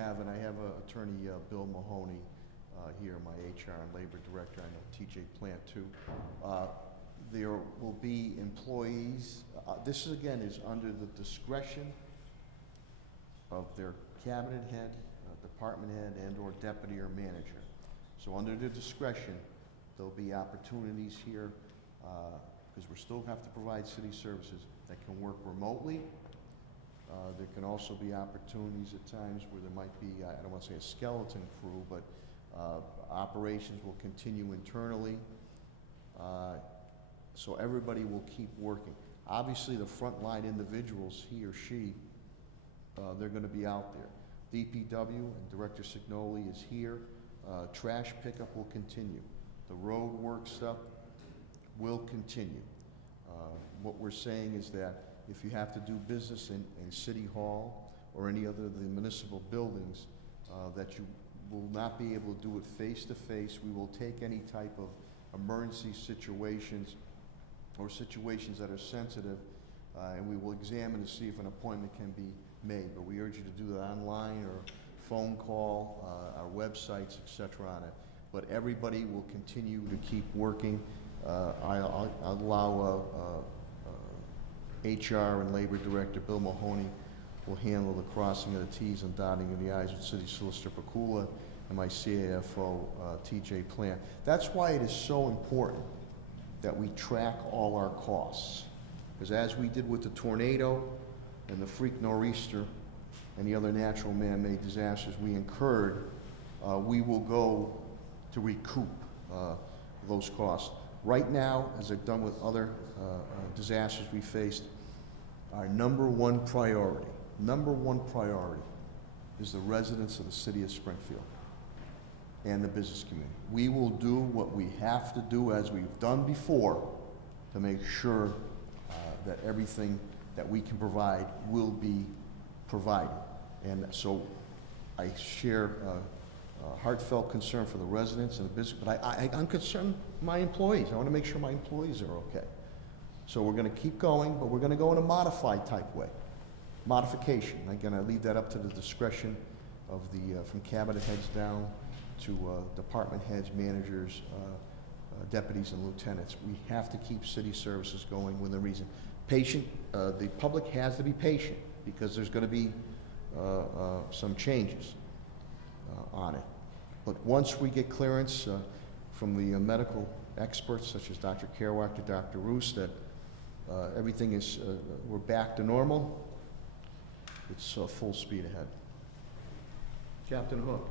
have, and I have Attorney Bill Mahoney here, my HR and Labor Director, I know TJ Plant too. There will be employees, this is, again, is under the discretion of their cabinet head, department head, and/or deputy or manager. So under their discretion, there'll be opportunities here, because we still have to provide city services that can work remotely. There can also be opportunities at times where there might be, I don't want to say a skeleton crew, but operations will continue internally. So everybody will keep working. Obviously, the frontline individuals, he or she, they're going to be out there. DPW and Director Signoli is here. Trash pickup will continue. The road work stuff will continue. What we're saying is that if you have to do business in City Hall or any other of the municipal buildings, that you will not be able to do it face-to-face. We will take any type of emergency situations or situations that are sensitive, and we will examine to see if an appointment can be made. But we urge you to do that online or phone call, our websites, etc. on it. But everybody will continue to keep working. I'll allow HR and Labor Director Bill Mahoney will handle the crossing of the T's and dotting of the I's with City Solicitor Pakula and my CAFO, TJ Plant. That's why it is so important that we track all our costs. Because as we did with the tornado and the freak nor'easter and the other natural man-made disasters we incurred, we will go to recoup those costs. Right now, as I've done with other disasters we faced, our number one priority is the residents of the city of Springfield and the business community. We will do what we have to do, as we've done before, to make sure that everything that we can provide will be provided. And so I share heartfelt concern for the residents and the business, but I'm concerned my employees. I want to make sure my employees are okay. So we're going to keep going, but we're going to go in a modified type way. Modification. Again, I leave that up to the discretion of the, from cabinet heads down to department heads, managers, deputies, and lieutenants. We have to keep city services going within reason. The public has to be patient, because there's going to be some changes on it. But once we get clearance from the medical experts, such as Dr. Kerouac to Dr. Roos, that everything is, we're back to normal, it's full speed ahead. Captain Hook.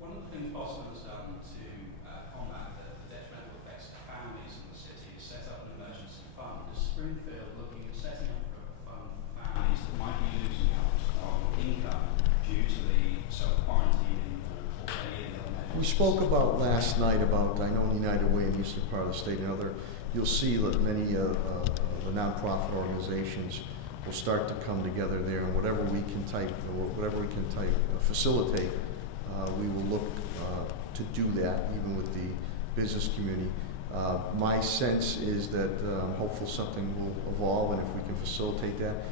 One of the things Boston has done to combat the detrimental effects of families in the city is set up an emergency fund. Is Springfield looking at setting up a fund for families that might be losing out on income due to the self-quarantining or any other measures? We spoke about last night about, I know in United Way in the eastern part of the state and other, you'll see that many of the nonprofit organizations will start to come together there, and whatever we can facilitate, we will look to do that, even with the business community. My sense is that I'm hopeful something will evolve, and if we can facilitate that.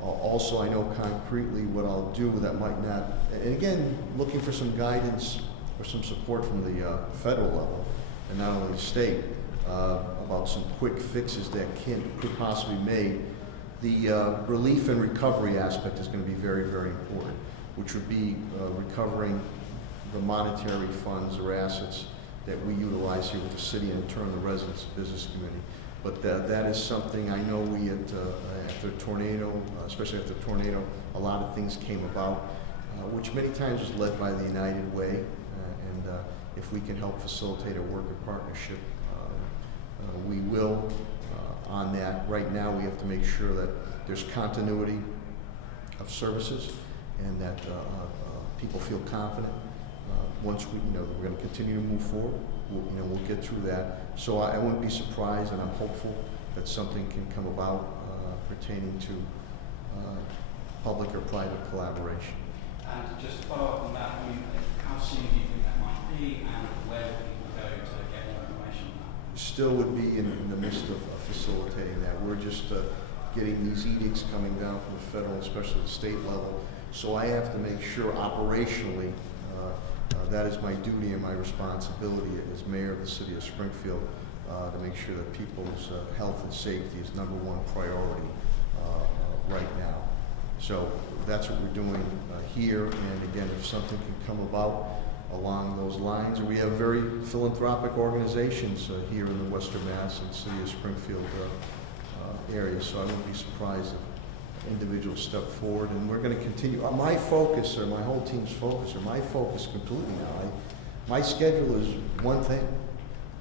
Also, I know concretely what I'll do that might not, and again, looking for some guidance or some support from the federal level, and not only the state, about some quick fixes that could possibly be made. The relief and recovery aspect is going to be very, very important, which would be recovering the monetary funds or assets that we utilize here with the city, and in turn the residents and business community. But that is something I know we after the tornado, especially after the tornado, a lot of things came about, which many times was led by the United Way, and if we can help facilitate a worker partnership, we will on that. Right now we have to make sure that there's continuity of services and that people feel confident. Once we're going to continue to move forward, we'll get through that. So I wouldn't be surprised, and I'm hopeful that something can come about pertaining to public or private collaboration. And just to follow up on that, how soon do you think that might be, and where will people go to get more information on that? Still would be in the midst of facilitating that. We're just getting these edicts coming down from the federal, especially the state level, So I have to make sure operationally, that is my duty and my responsibility as mayor of the city of Springfield, to make sure that people's health and safety is #1 priority right now. So that's what we're doing here, and again, if something can come about along those lines, we have very philanthropic organizations here in the Western Mass and city of Springfield area, so I wouldn't be surprised if individuals step forward, and we're going to continue. My focus, or my whole team's focus, or my focus completely now, my schedule is one thing.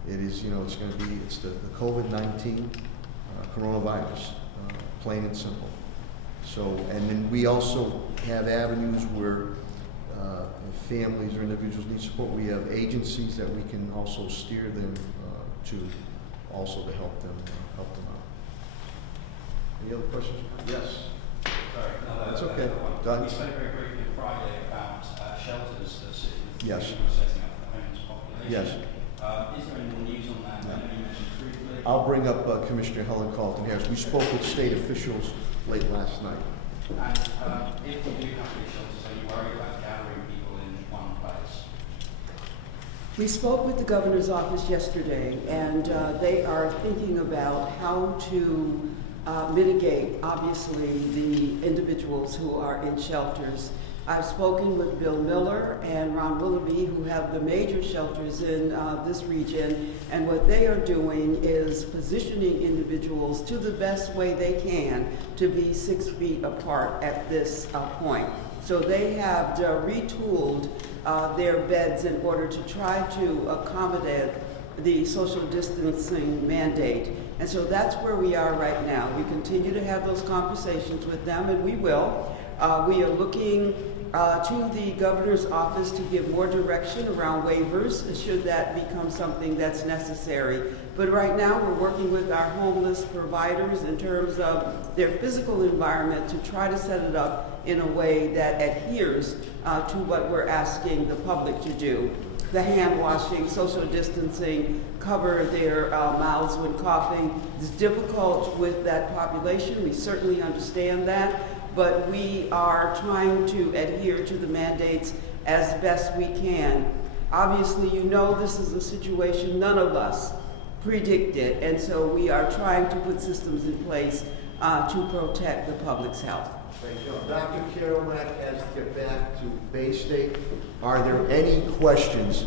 It is, it's going to be, it's the COVID-19 coronavirus, plain and simple. So, and then we also have avenues where families or individuals need support. We have agencies that we can also steer them to, also to help them out. Any other questions? Yes. Sorry, That's okay. Done. We spoke very briefly Friday about shelters that the city Yes. was setting up for the homeless population. Yes. Is there any more news on that? I know you mentioned briefly. I'll bring up Commissioner Helen Carlton-Harris. We spoke with state officials late last night. And if we do have these shelters, are you worried about gathering people in one place? We spoke with the governor's office yesterday, and they are thinking about how to mitigate, obviously, the individuals who are in shelters. I've spoken with Bill Miller and Ron Willoughby, who have the major shelters in this region, and what they are doing is positioning individuals to the best way they can to be 6 feet apart at this point. So they have retooled their beds in order to try to accommodate the social distancing mandate. And so that's where we are right now. We continue to have those conversations with them, and we will. We are looking to the governor's office to give more direction around waivers, should that become something that's necessary. But right now, we're working with our homeless providers in terms of their physical environment to try to set it up in a way that adheres to what we're asking the public to do. The hand washing, social distancing, cover their mouths when coughing. It's difficult with that population. We certainly understand that, but we are trying to adhere to the mandates as best we can. Obviously, this is a situation none of us predicted, and so we are trying to put systems in place to protect the public's health. Thank you. Dr. Kerouac has to get back to Bay State. Are there any questions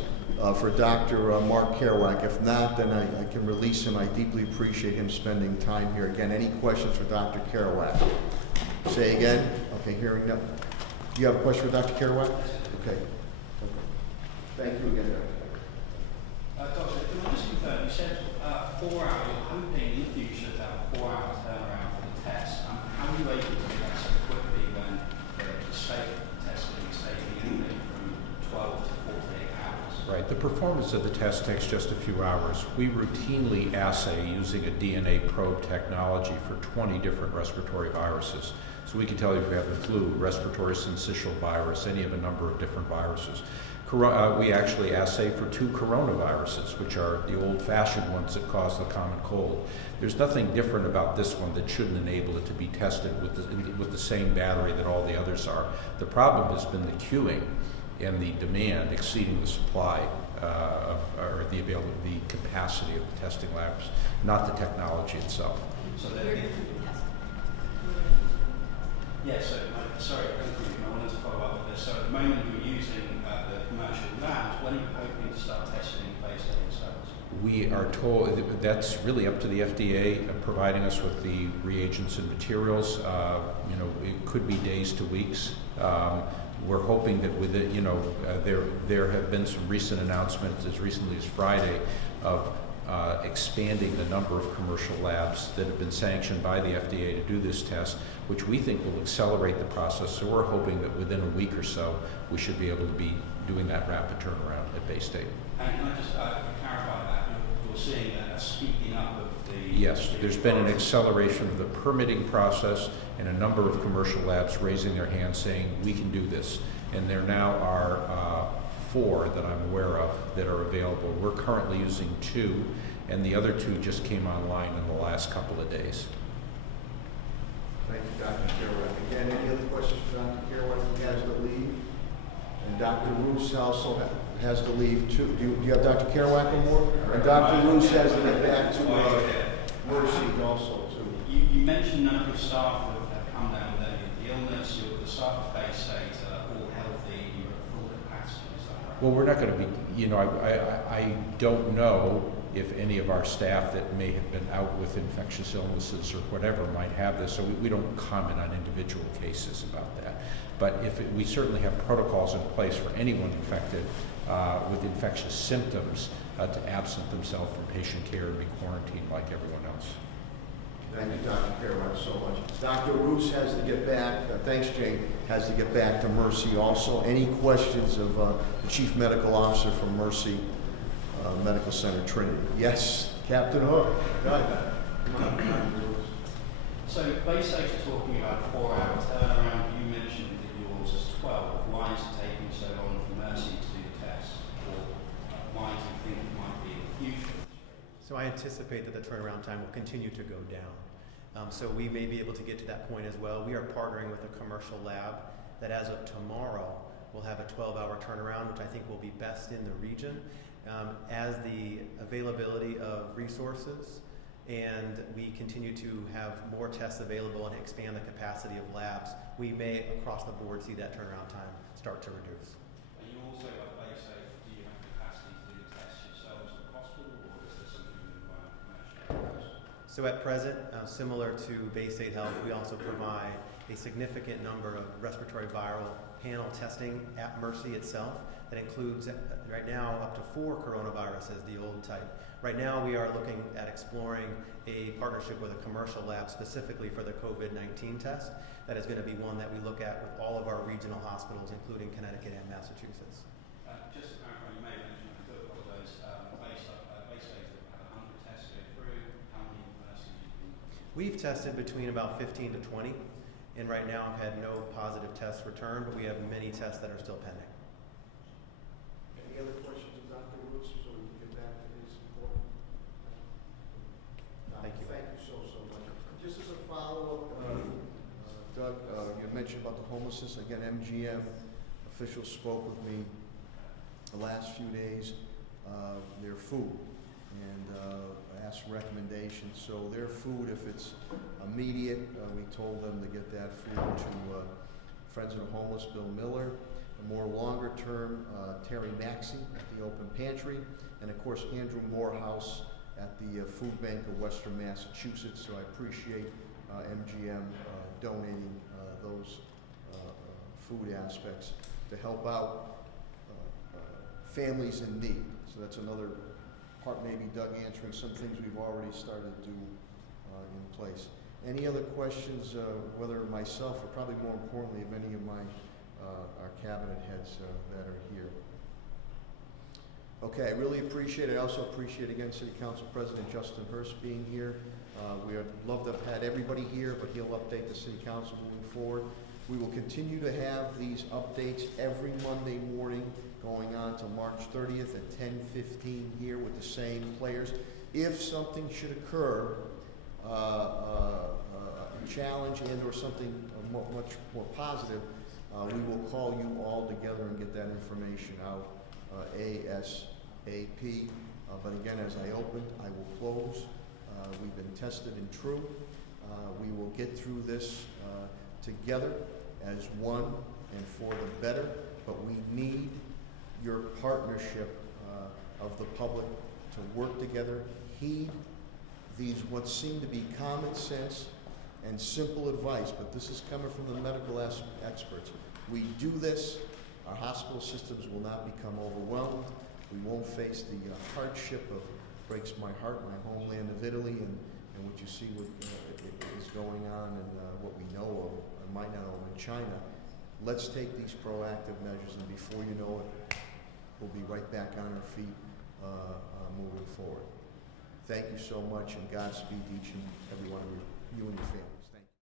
for Dr. Mark Kerouac? If not, then I can release him. I deeply appreciate him spending time here. Again, any questions for Dr. Kerouac? Say again. Okay, hearing none. Do you have a question for Dr. Kerouac? Okay. Thank you again, Dr. Doctor, can I just confirm, you said 4 hours, you're hoping in the future to have a 4-hour turnaround for the test. How are you able to do that so quickly when the state testing is taking anything from 12 to 48 hours? Right, the performance of the test takes just a few hours. We routinely assay using a DNA probe technology for 20 different respiratory viruses. So we can tell you if you have the flu, respiratory syncytial virus, any of a number of different viruses. We actually assay for 2 coronaviruses, which are the old-fashioned ones that cause the common cold. There's nothing different about this one that shouldn't enable it to be tested with the same battery that all the others are. The problem has been the queuing and the demand exceeding the supply or the capacity of the testing labs, not the technology itself. So that sorry, I wanted to follow up with this. So at the moment you're using the commercial labs, when are you hoping to start testing Bay State cells? We are told that's really up to the FDA providing us with the reagents and materials. It could be days to weeks. We're hoping that with it, there have been some recent announcements as recently as Friday of expanding the number of commercial labs that have been sanctioned by the FDA to do this test, which we think will accelerate the process. So we're hoping that within a week or so, we should be able to be doing that rapid turnaround at Bay State. And can I just clarify that? You're seeing a speeding up of the... Yes, there's been an acceleration of the permitting process and a number of commercial labs raising their hands saying, we can do this. And there now are 4 that I'm aware of that are available. We're currently using 2, and the other 2 just came online in the last couple of days. Thank you, Dr. Kerouac. Again, any other questions for Dr. Kerouac? He has to leave. And Dr. Roos also has to leave too. Do you have Dr. Kerouac on board? And Dr. Roos has to get back to Mercy also too. You mentioned a number of staff have come down with the illness. The staff at Bay State are all healthy. You're at full capacity. Is that right? Well, we're not going to be, I don't know if any of our staff that may have been out with infectious illnesses or whatever might have this, so we don't comment on individual cases about that. But we certainly have protocols in place for anyone infected with infectious symptoms to absent themselves from patient care and be quarantined like everyone else. Thank you, Dr. Kerouac, so much. Dr. Roos has to get back, thanks, Jane, has to get back to Mercy also. Any questions of the Chief Medical Officer from Mercy Medical Center, Trinity? Yes, Captain Hook. Go ahead. So Bay State's talking about a 4-hour turnaround. You mentioned that yours is 12. Why is it taking so long for Mercy to do the test? Or why do you think it might be in the future? So I anticipate that the turnaround time will continue to go down. So we may be able to get to that point as well. We are partnering with a commercial lab that as of tomorrow will have a 12-hour turnaround, which I think will be best in the region. As the availability of resources and we continue to have more tests available and expand the capacity of labs, we may across the board see that turnaround time start to reduce. Are you also at Bay State, do you have capacity to do the tests yourselves at the hospital, or is there something you can buy commercially? So at present, similar to Bay State Health, we also provide a significant number of respiratory viral panel testing at Mercy itself. That includes, right now, up to 4 coronaviruses, the old type. Right now, we are looking at exploring a partnership with a commercial lab specifically for the COVID-19 test. That is going to be one that we look at with all of our regional hospitals, including Connecticut and Massachusetts. Just to clarify, you may have mentioned, I do apologize, Bay State had 100 tests go through. How many Mercy have you been? We've tested between about 15 to 20, and right now I've had no positive tests returned, but we have many tests that are still pending. Any other questions of Dr. Roos so we can get back to his report? Thank you. Thank you so much. Just as a follow-up, Doug, you mentioned about the homelessness. Again, MGM officials spoke with me the last few days. Their food and asked for recommendations. So their food, if it's immediate, we told them to get that food to Friends of the Homeless, Bill Miller. A more longer term, Terry Maxey at the Open Pantry, and of course Andrew Morehouse at the Food Bank of Western Massachusetts. So I appreciate MGM donating those food aspects to help out families in need. So that's another part, maybe Doug answering some things we've already started to do in place. Any other questions, whether myself or probably more importantly of any of our cabinet heads that are here? Okay, I really appreciate it. I also appreciate again City Council President Justin Hurst being here. We would love to have had everybody here, but he'll update the City Council moving forward. We will continue to have these updates every Monday morning going on to March 30th at 10:15 here with the same players. If something should occur, a challenge and or something much more positive, we will call you all together and get that information out ASAP. But again, as I opened, I will close. We've been tested and true. We will get through this together as one and for the better, but we need your partnership of the public to work together, heed these what seem to be common sense and simple advice, but this is coming from the medical experts. We do this, our hospital systems will not become overwhelmed. We won't face the hardship of, breaks my heart, my homeland of Italy, and what you see what is going on and what we know of, or might not know in China. Let's take these proactive measures, and before you know it, we'll be right back on our feet moving forward. Thank you so much, and Godspeed to each and every one of you and your family.